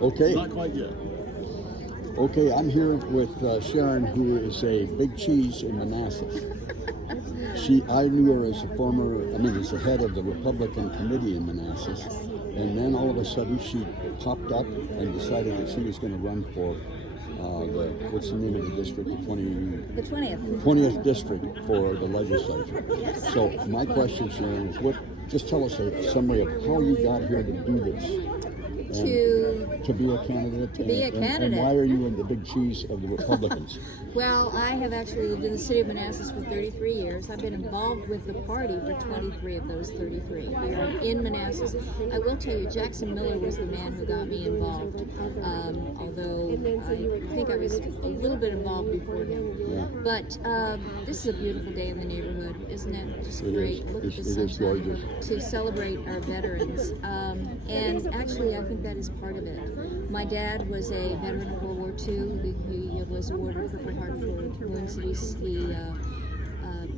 Okay. Not quite yet. Okay, I'm here with Sharon, who is a big cheese in Manassas. I knew her as as the head of the Republican committee in Manassas. Yes. And then all of a sudden she popped up and decided that she was going to run for what's the name of the district? The 20th. 20th district for the legislature. Yes. So my question, Sharon, is just tell us a summary of how you got here to do this. To be a candidate. be a candidate. And why are you in the big cheese of the Republicans? Well, I have actually lived in the city of Manassas for 33 years. I've been involved with the party for 23 of those 33. Here in Manassas. I will tell you, Jackson Miller was the man who got me involved. Although I think I was a little bit involved before him. Yeah. But this is a beautiful day in the neighborhood, isn't it? Just It great. is. Look at the It is sunshine gorgeous. to celebrate our veterans. And actually, I think that is part of it. My dad was a veteran of World War II. He was awarded Purple Heart for wounds that he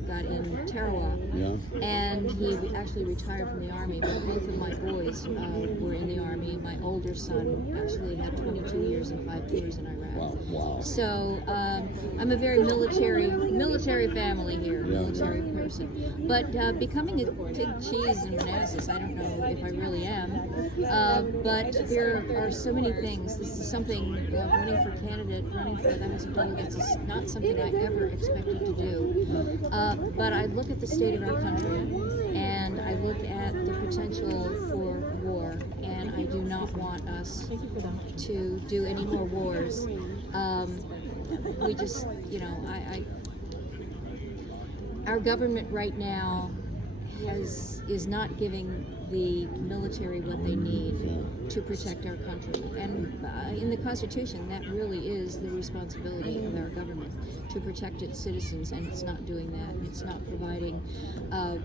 got in Tarawa. Yeah. And he actually retired from the Army. But both of my boys were in the Army. My older son actually had 22 years and 5 tours in Iraq. Wow. Wow. So I'm a very military family here, Yeah. military person. But becoming a big cheese in Manassas, I don't know if I really am. But there are so many things. This is something, running for candidate, running for the House of Delegates is not something I ever expected to do. But I look at the state of our country, and I look at the potential for war, and I do not want us to do any more wars. We just, our government right now is not giving the military what they need to protect our country. And in the Constitution, that really is the responsibility of our government, to protect its citizens, and it's not doing that. It's not providing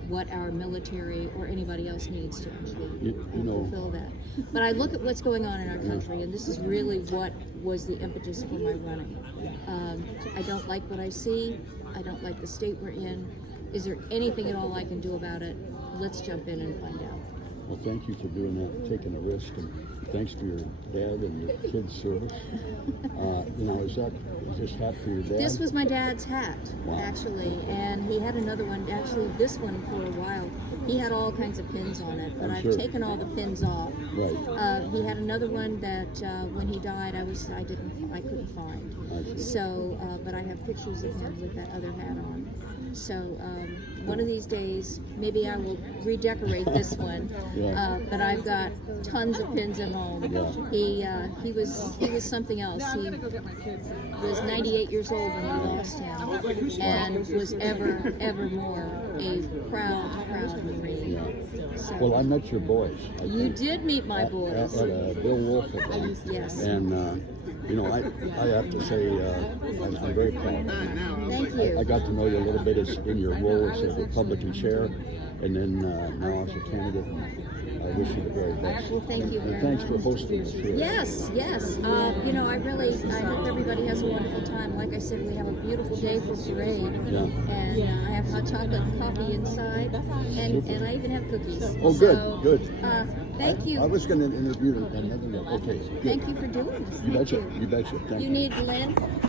what our military or anybody else needs to actually fulfill that. But I look at what's going on in our country, and this is really what was the impetus for my running. I don't like what I see. I don't like the state we're in. Is there anything at all I can do about it? Let's jump in and find out. Well, thank you for doing that, taking a risk, and thanks for your dad and your kids' service. Is this hat for your dad? This was my dad's hat, Wow. actually, and he had another one. Actually, this one for a while, he had all kinds of pins on it, but I'm I've sure. taken all the pins off. Right. He had another one that when he died, I couldn't find. I see. So, but I have pictures of him with that other hat on. So one of these days, maybe I will redecorate this one. Yeah. But I've got tons of pins at home. Yeah. He was something else. He was 98 years old when we lost him, and was ever more a proud Marine. Yeah. So, Well, I met your boys. you did meet my boys. At Bill Wolf event. Yes. And I have to say I'm very proud. Thank you. I got to know you a little bit in your role as a Republican chair, and then now as a candidate. I wish you the very best. Well, thank you very And thanks for much. hosting us here. Yes. I hope everybody has a wonderful time. Like I said, we have a beautiful day for parade. Yeah. And I have hot chocolate and coffee inside, and I even have cookies. Oh, So, good. Thank you. I was going to interview another one. Okay, good. Thank you for doing this. You Thank betcha. You betcha. Thank You you. need Lynn?